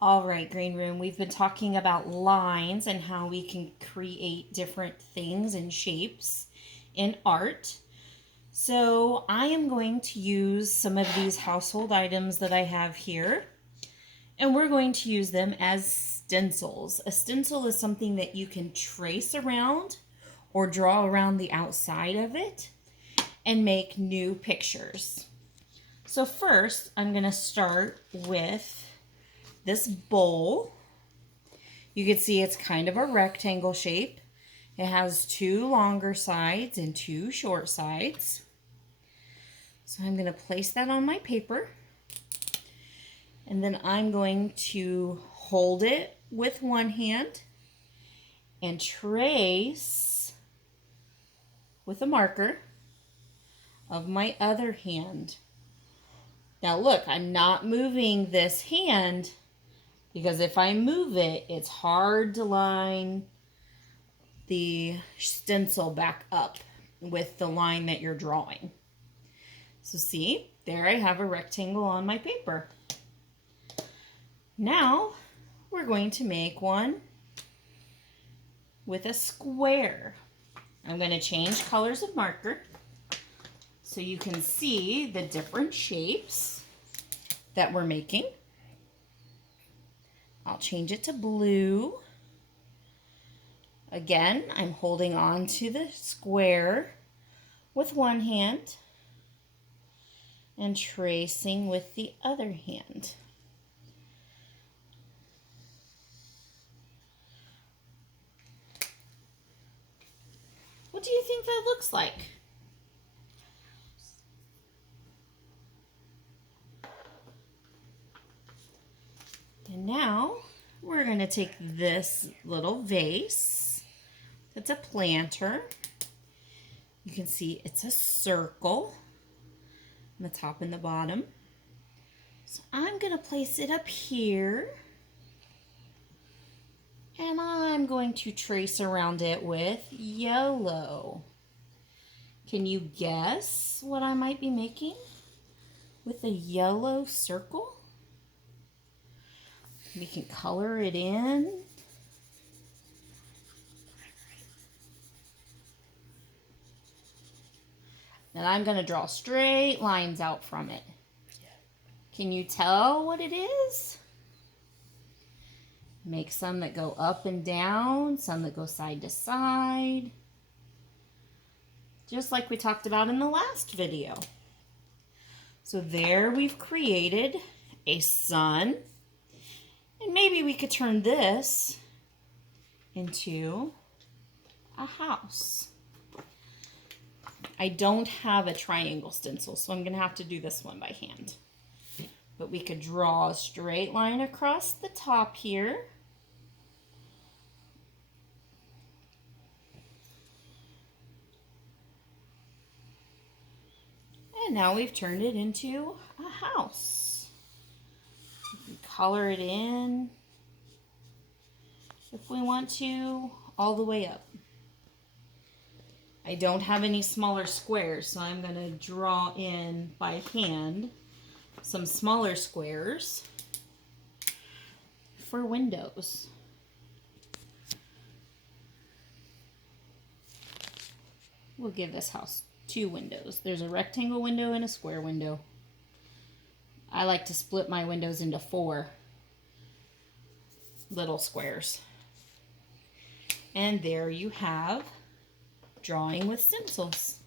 All right, Green Room, we've been talking about lines and how we can create different things and shapes in art. So I am going to use some of these household items that I have here, and we're going to use them as stencils. A stencil is something that you can trace around or draw around the outside of it and make new pictures. So first, I'm going to start with this bowl. You can see it's kind of a rectangle shape. It has two longer sides and two short sides. So I'm going to place that on my paper. And then I'm going to hold it with one hand and trace with a marker of my other hand. Now look, I'm not moving this hand because if I move it, it's hard to line the stencil back up with the line that you're drawing. So see, there I have a rectangle on my paper. Now we're going to make one with a square. I'm going to change colors of marker so you can see the different shapes that we're making. I'll change it to blue. Again, I'm holding on to the square with one hand and tracing with the other hand. What do you think that looks like? And now we're going to take this little vase. It's a planter. You can see it's a circle on the top and the bottom. So I'm going to place it up here. And I'm going to trace around it with yellow. Can you guess what I might be making with a yellow circle? We can color it in. And I'm going to draw straight lines out from it. Can you tell what it is? Make some that go up and down, some that go side to side. Just like we talked about in the last video. So there we've created a sun. And maybe we could turn this into a house. I don't have a triangle stencil, so I'm going to have to do this one by hand. But we could draw a straight line across the top here. And now we've turned it into a house. We can color it in if we want to, all the way up. I don't have any smaller squares, so I'm going to draw in by hand some smaller squares for windows. We'll give this house 2 windows. There's a rectangle window and a square window. I like to split my windows into 4 little squares. And there you have drawing with stencils.